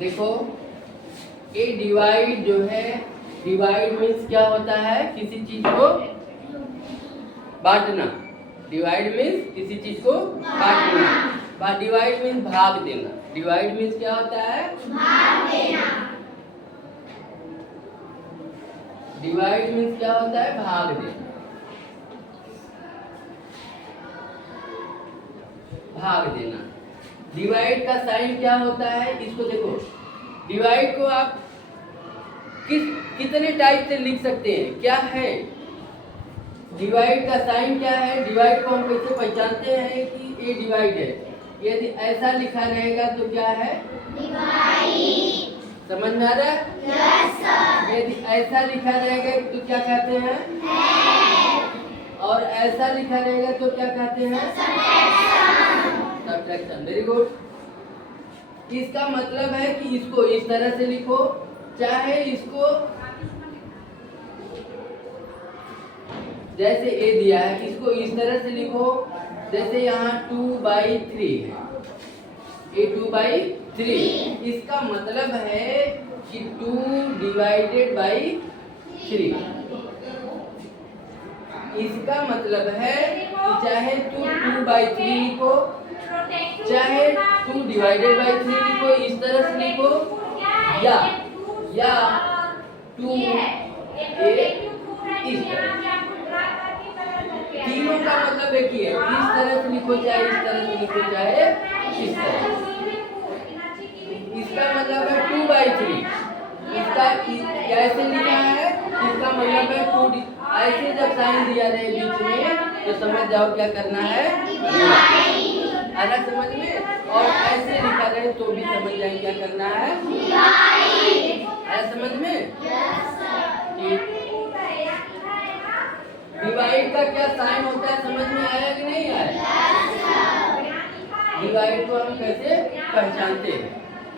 देखो ये डिवाइड जो है, डिवाइड मीन्स क्या होता है, किसी चीज को बांटना। डिवाइड मीन्स किसी चीज को बांटना। डिवाइड मीन्स भाग देना। डिवाइड मीन्स क्या होता है, भाग देना। डिवाइड मीन्स क्या होता है, भाग देना। भाग देना। डिवाइड का साइन क्या होता है, इसको देखो। डिवाइड को आप कितने टाइप से लिख सकते हैं, क्या है डिवाइड का साइन, क्या है। डिवाइड को हम कैसे पहचानते हैं कि ये डिवाइड है। यदि ऐसा लिखा रहेगा तो क्या है, डिवाइड। समझ में आ रहा है? Yes sir. यदि ऐसा लिखा रहेगा तो क्या कहते हैं, और ऐसा लिखा रहेगा तो क्या कहते हैं, सब्ट्रैक्शन। Very good. इसका मतलब है कि इसको इस तरह से लिखो, चाहे इसको जैसे ए दिया है इसको इस तरह से लिखो, जैसे यहाँ 2/3 है, ये 2/3। इसका मतलब है कि 2/3। इसका मतलब है कि चाहे 2/3 लिखो, चाहे 2/3 लिखो, इस तरह से लिखो, या 2 इस तरह। तीनों का मतलब एक ही है, इस तरह से लिखो चाहे इस तरह से लिखो चाहे इस तरह। इसका मतलब है 2/3। इसका कैसे लिखा है, इसका मतलब है 2। ऐसे जब साइन दिया रहे बीच में तो समझ जाओ क्या करना है, आना समझ में। और ऐसे लिखा रहे तो भी समझ जाए क्या करना है, आना समझ में। डिवाइड का क्या साइन होता है, समझ में आया कि नहीं आया? डिवाइड को हम कैसे पहचानते हैं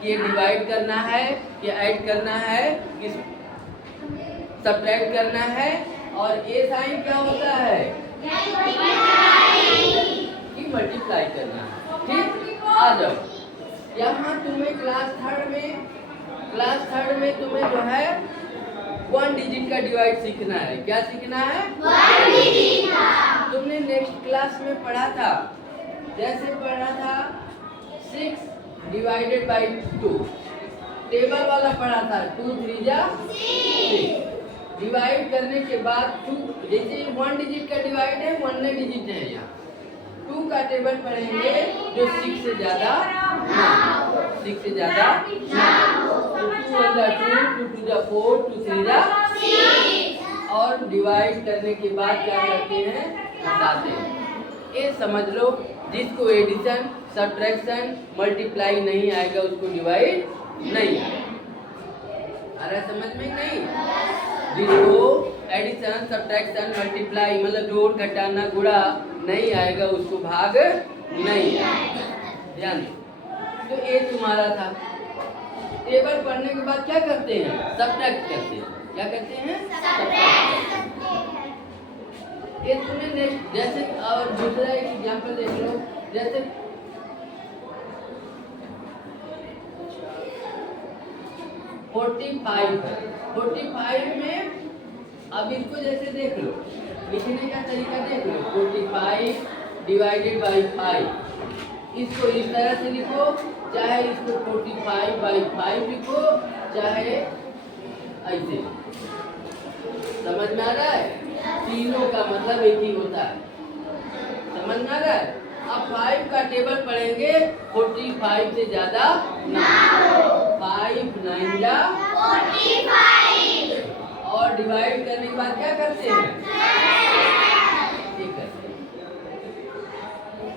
कि ये डिवाइड करना है, कि ऐड करना है, कि सब्ट्रैक्ट करना है। और ये साइन क्या होता है, कि मल्टीप्लाई करना है। ठीक, आ जाओ। यहाँ तुम्हें क्लास थर्ड में तुम्हें जो है 1 डिजिट का डिवाइड सीखना है। क्या सीखना है, 1 डिजिट का। तुमने नेक्स्ट क्लास में पढ़ा था, जैसे पढ़ा था 6/2। टेबल वाला पढ़ा था, 2 3 जा 6। डिवाइड करने के बाद 2, जैसे 1 डिजिट का डिवाइड है, 1 डिजिट है यहाँ। 2 का टेबल पढ़ेंगे जो 6 से ज्यादा ना, 6 से ज्यादा ना। 2 1 जा 2, 2 2 जा 4, 2 3 जा 6। और डिवाइड करने के बाद क्या करते हैं, घटाते हैं। ये समझ लो, जिसको एडिशन सब्ट्रैक्शन मल्टीप्लाई नहीं आएगा उसको डिवाइड नहीं आ रहा, समझ में नहीं। जिसको एडिशन सब्ट्रैक्शन मल्टीप्लाई मतलब जोड़ घटाना गुणा नहीं आएगा उसको भाग नहीं आएगा, ध्यान दो। तो ये तुम्हारा था। टेबल पढ़ने के बाद क्या करते हैं, सब्ट्रैक्ट करते हैं। क्या करते हैं, सब्ट्रैक्ट। ये तुम्हें नेक्स्ट जैसे, और दूसरा एक एग्जांपल देख लो, जैसे 45 में अब इसको जैसे देख लो, लिखने का तरीका देख लो। 45/5, इसको इस तरह से लिखो, चाहे इसको 45/5 लिखो, चाहे ऐसे। समझ में आ रहा है? तीनों का मतलब एक ही होता है, समझ में आ रहा है? अब 5 का टेबल पढ़ेंगे, 45 से ज्यादा ना हो। 5 9 जा 45। और डिवाइड करने के बाद क्या करते हैं, ठीक करते हैं।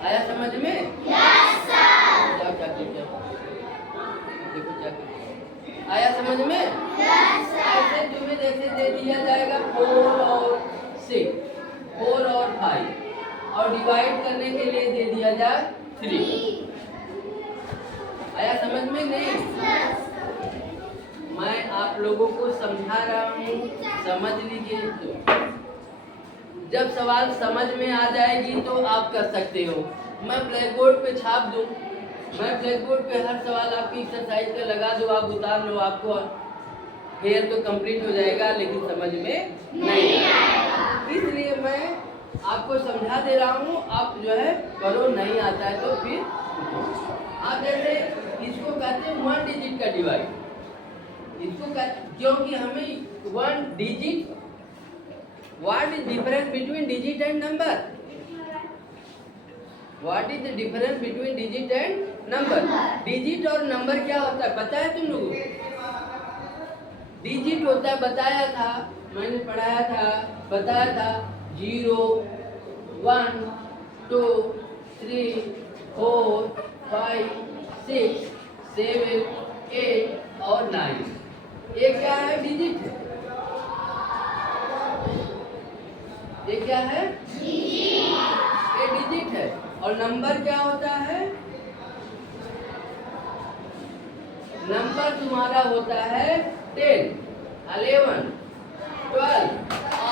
आया समझ में? Yes sir. क्या देखो क्या आया समझ में? Yes sir. ऐसे तुम्हें जैसे दे दिया जाएगा 4 और 6, 4 और 5, और डिवाइड करने के लिए दे दिया जाए 3। आया समझ में? नहीं, मैं आप लोगों को समझा रहा हूँ, समझ लीजिए। तो जब सवाल समझ में आ जाएगी तो आप कर सकते हो। मैं ब्लैक बोर्ड पे छाप दूँ, मैं ब्लैक बोर्ड पे हर सवाल आपकी एक्सरसाइज का लगा दूँ, आप उतार लो, आपको फिर तो कंप्लीट हो जाएगा, लेकिन समझ में नहीं आएगा। इसलिए मैं आपको समझा दे रहा हूँ, आप जो है करो, नहीं आता है तो फिर आप जैसे इसको कहते हैं 1 डिजिट का डिवाइड, इसको क्योंकि हमें 1 digit, what is difference between digit and number, what is the difference between digit and number. Digit और नंबर क्या होता है पता है तुम लोगों को? डिजिट होता है, बताया था, मैंने पढ़ाया था, बताया था 0 1 2 3 4 5 6 7 8 और 9, ये क्या है? डिजिट है। ये क्या है? ये डिजिट है। और नंबर क्या होता है? नंबर तुम्हारा होता है 10 11 12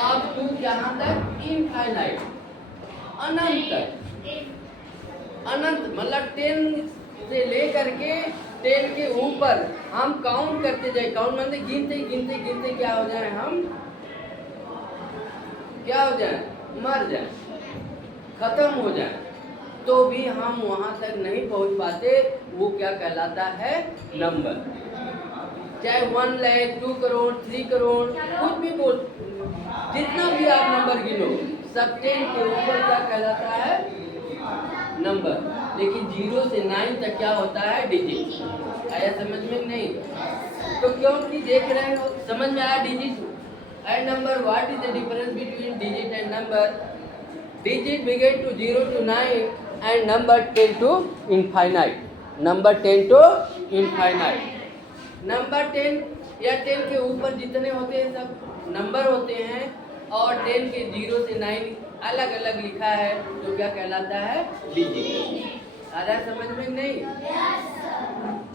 अप टू यहाँ तक इनफाइनाइट, अनंत तक। अनंत मतलब 10 से लेकर के 10 के ऊपर हम काउंट करते जाए, काउंट मतलब गिनते गिनते गिनते क्या हो जाए, हम क्या हो जाए, मर जाए, खत्म हो जाए, तो भी हम वहां तक नहीं पहुंच पाते, वो क्या कहलाता है? नंबर। चाहे 1 लाख 2 करोड़ 3 करोड़ कुछ भी बोल, जितना भी आप नंबर गिनो, सब 10 के ऊपर क्या कहलाता है? नंबर। लेकिन 0 से 9 तक क्या होता है? डिजिट। आया समझ में? नहीं तो क्योंकि देख रहे हो, समझ में आया? Digit and number, what is the difference between digit and number? Digit begin to 0 to 9 and number 10 to infinite. Number 10 to infinite. Number 10 या 10 के ऊपर जितने होते हैं सब नंबर होते हैं, और 10 के 0 से 9 अलग अलग लिखा है, तो क्या कहलाता है? डिजिट। आ रहा है समझ में? नहीं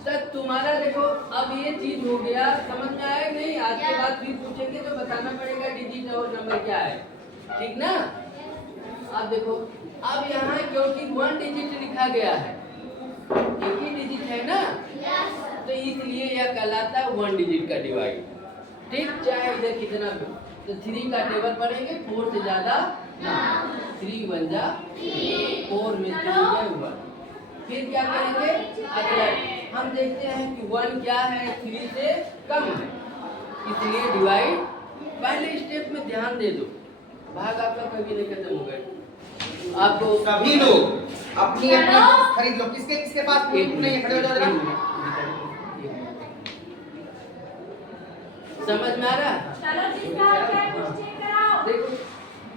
तब तुम्हारा देखो, अब ये चीज हो गया, समझ में आया नहीं? आज के बाद फिर पूछेंगे तो बताना पड़ेगा डिजिट और नंबर क्या है, ठीक ना? अब देखो, अब यहाँ क्योंकि 1 डिजिट लिखा गया है, एक ही डिजिट है ना, तो इसलिए यह कहलाता है 1 डिजिट का डिवाइड। ठीक, चाहे इधर कितना भी, तो 3 का टेबल पढ़ेंगे, 4 से ज्यादा ना, 3 1 जा 4 में 3 गए 1। फिर क्या करेंगे? अगला हम देखते हैं कि 1 क्या है? 3 से कम है, इसलिए डिवाइड। पहले स्टेप में ध्यान दे दो, भाग आपका कभी नहीं खत्म होगा। आपको सभी लोग अपनी अपनी खरीद लो, किसके किसके पास प्रूफ नहीं है, खड़े हो जाओ जरा। समझ में आ रहा? देखो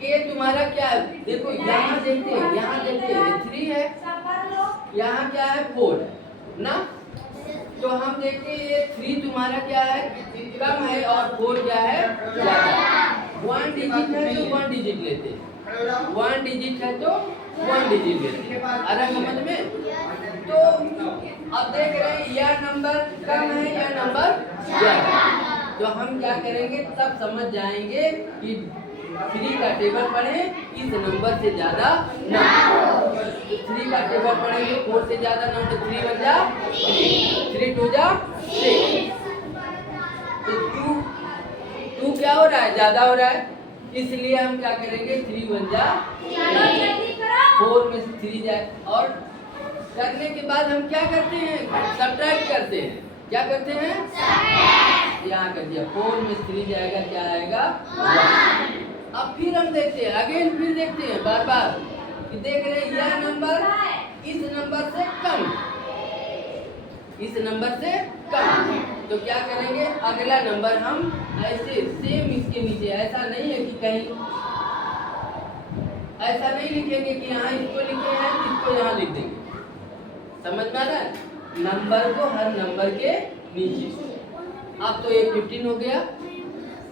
ये तुम्हारा क्या है, देखो यहाँ देखते हैं, यहाँ देखते हैं 3 है, यहाँ क्या है? 4 है ना, तो हम देखते हैं ये 3 तुम्हारा क्या है? कम है, और 4 क्या है? ज्यादा। 1 डिजिट है तो 1 डिजिट लेते हैं, 1 डिजिट है तो 1 डिजिट लेते हैं। अरे समझ में? तो अब देख रहे हैं यह नंबर कम है या नंबर ज्यादा, तो हम क्या करेंगे? तब समझ जाएंगे कि 3 का टेबल पढ़े, इस नंबर से ज्यादा ना, 3 का टेबल पढ़ेंगे 4 से ज्यादा ना, तो 3 1 जा 3 2 जा 6, तो 2 क्या हो रहा है? ज्यादा हो रहा है, इसलिए हम क्या करेंगे? 3 1 जा 4 में से 3 जाए, और करने के बाद हम क्या करते हैं? सब्ट्रैक्ट करते हैं। क्या करते हैं? यहाँ कर दिया, 4 में 3 जाएगा, क्या आएगा? 1। अब फिर हम देखते हैं, अगेन फिर देखते हैं बार बार कि देख रहे हैं यह नंबर इस नंबर से कम, इस नंबर से कम, तो क्या करेंगे? अगला नंबर हम ऐसे सेम इसके नीचे, ऐसा नहीं है कि कहीं ऐसा नहीं लिखेंगे कि यहाँ इसको लिखे हैं, इसको यहाँ लिख देंगे। समझ में आ रहा है? नंबर को हर नंबर के नीचे। अब तो ये 15 हो गया,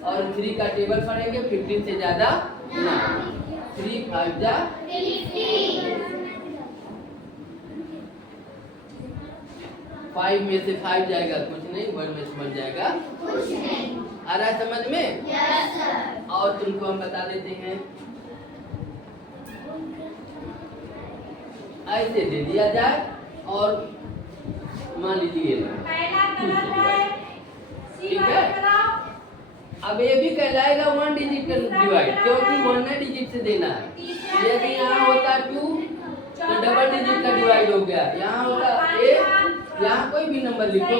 और 3 का टेबल पढ़ेंगे, 15 से ज्यादा ना, 3 5 जा 5 में से 5 जाएगा कुछ नहीं, 1 में से 1 जाएगा कुछ नहीं। आ रहा है समझ में? Yes sir. और तुमको हम बता देते हैं, ऐसे दे दिया जाए, और मान लीजिए ये नंबर पहला 2 से गलत है। डिवाइड। सी ठीक वाला है? कराओ। अब ये भी कहलाएगा 1 डिजिट का डिवाइड, क्योंकि 1 डिजिट से देना है। यदि यहाँ होता 2 तो डबल डिजिट का डिवाइड हो गया, यहाँ होता 8, यहाँ कोई भी नंबर लिखो,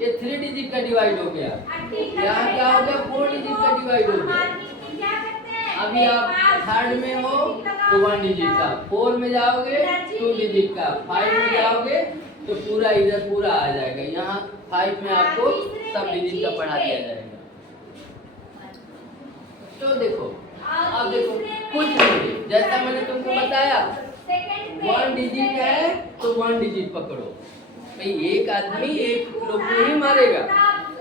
ये 3 डिजिट का डिवाइड हो गया, यहाँ क्या हो गया 4 डिजिट का डिवाइड हो गया। अभी आप थर्ड में हो तो 1 डिजिट का, 4 में जाओगे 2 डिजिट का, 5 में जाओगे तो पूरा इधर पूरा आ जाएगा। यहाँ 5 में आपको सब डिजिट का पढ़ा दिया जाएगा। तो देखो, अब देखो कुछ नहीं, जैसा मैंने तुमको बताया 1 डिजिट है तो 1 डिजिट पकड़ो। भाई एक आदमी एक लोग को ही मारेगा,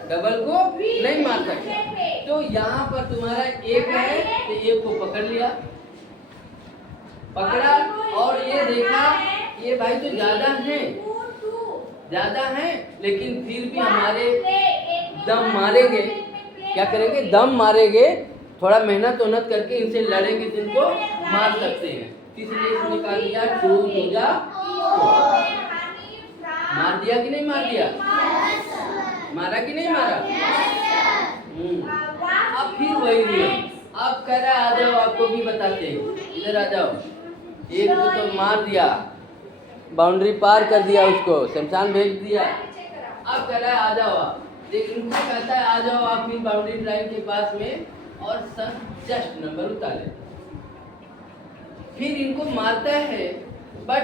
डबल को नहीं मार सकता। तो यहाँ पर तुम्हारा 1 है तो 1 को पकड़ लिया, पकड़ा और ये देखा ये भाई तो ज्यादा है, लेकिन फिर भी हमारे दम मारेंगे। क्या करेंगे? दम मारेंगे, थोड़ा मेहनत करके इनसे लड़ेंगे, जिनको मार सकते हैं। इसलिए इसने निकाल दिया 2 2 मार दिया कि नहीं मार दिया? मारा कि नहीं मारा? अब फिर वही नियम, अब कह रहा आ जाओ, आपको भी बताते हैं, इधर आ जाओ। एक को तो मार दिया, बाउंड्री पार कर दिया, उसको शमशान भेज दिया। अब कह रहा है आ जाओ आप, लेकिन इनको कहता है आ जाओ आप फिर बाउंड्री लाइन के पास में और जस्ट नंबर उतारे। फिर इनको मारता है, बट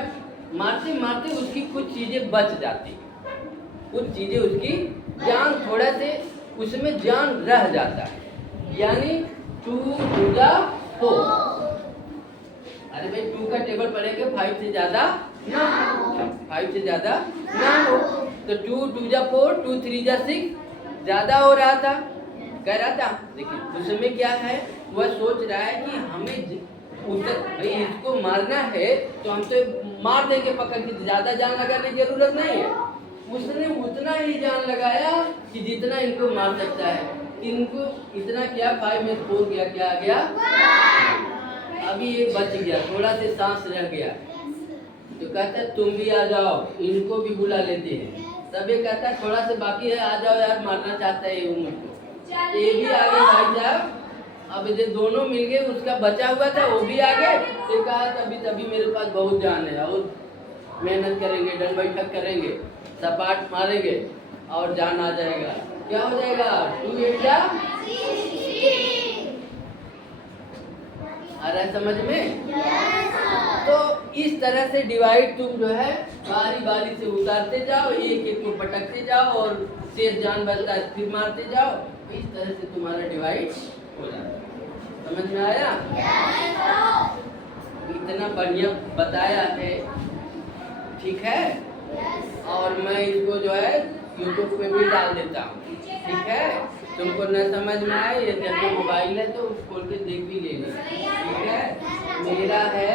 मारते मारते उसकी कुछ चीजें बच जाती, कुछ चीजें उसकी जान थोड़ा से उसमें जान रह जाता है, यानी 2 2 4। अरे भाई 2 का टेबल पढ़ेंगे 5 से ज्यादा ना हो, 5 से ज्यादा ना हो, तो 2 2 4 2 3 6 ज्यादा हो रहा था, कह रहा था। देखिए उसमें क्या है, वह सोच रहा है कि हमें भाई इसको मारना है तो हम तो मार देंगे पकड़ के, ज्यादा जान लगाने की जरूरत नहीं है। उसने उतना ही जान लगाया कि जितना इनको मार सकता है। इनको इतना किया, 5 में 4 गया, क्या आ गया? अभी एक बच गया, थोड़ा से सांस रह गया, तो कहता है तुम भी आ जाओ, इनको भी बुला लेते हैं। तब ये कहता है थोड़ा से बाकी है, आ जाओ यार, मारना चाहता है ये मुझको। ये भी आ गए भाई साहब। अब ये दोनों मिल गए, उसका बचा हुआ था वो भी आ गए। तो कहा तभी मेरे पास बहुत जान है, और मेहनत करेंगे, डंड बैठक करेंगे, सपाट मारेंगे और जान आ जाएगा। क्या हो जाएगा? 2 8 जा आ रहा है समझ में? तो इस तरह से डिवाइड तुम जो है बारी बारी से उतारते जाओ, एक एक को पटकते जाओ और शेष जान बचता है फिर मारते जाओ। इस तरह से तुम्हारा डिवाइड हो जाता है। समझ में आया? इतना बढ़िया बताया है, ठीक है? और मैं इसको जो है YouTube पे भी डाल देता हूँ, ठीक है? तुमको न समझ में आए, ये देखो मोबाइल है तो खोल के देख भी लेना, ठीक है? मेरा है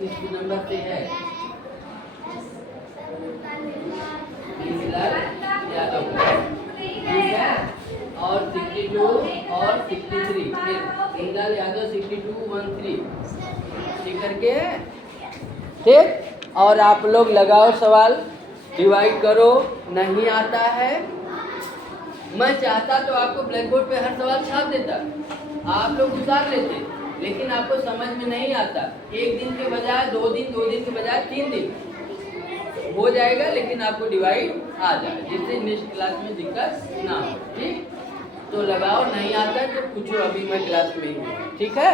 इस नंबर से है यादव, ठीक है? और 62 और 63 इंदल यादव 62 13 ठीक करके, ठीक? और आप लोग लगाओ सवाल, डिवाइड करो। नहीं आता है, मैं चाहता तो आपको ब्लैक बोर्ड पे हर सवाल छाप देता, आप लोग उतार लेते, लेकिन आपको समझ में नहीं आता। एक दिन के बजाय 2 दिन, 2 दिन के बजाय 3 दिन हो जाएगा, लेकिन आपको डिवाइड आ जाए, जिससे नेक्स्ट क्लास में दिक्कत ना हो, ठीक? तो लगाओ, नहीं आता तो पूछो, अभी मैं क्लास में ही हूँ, ठीक है?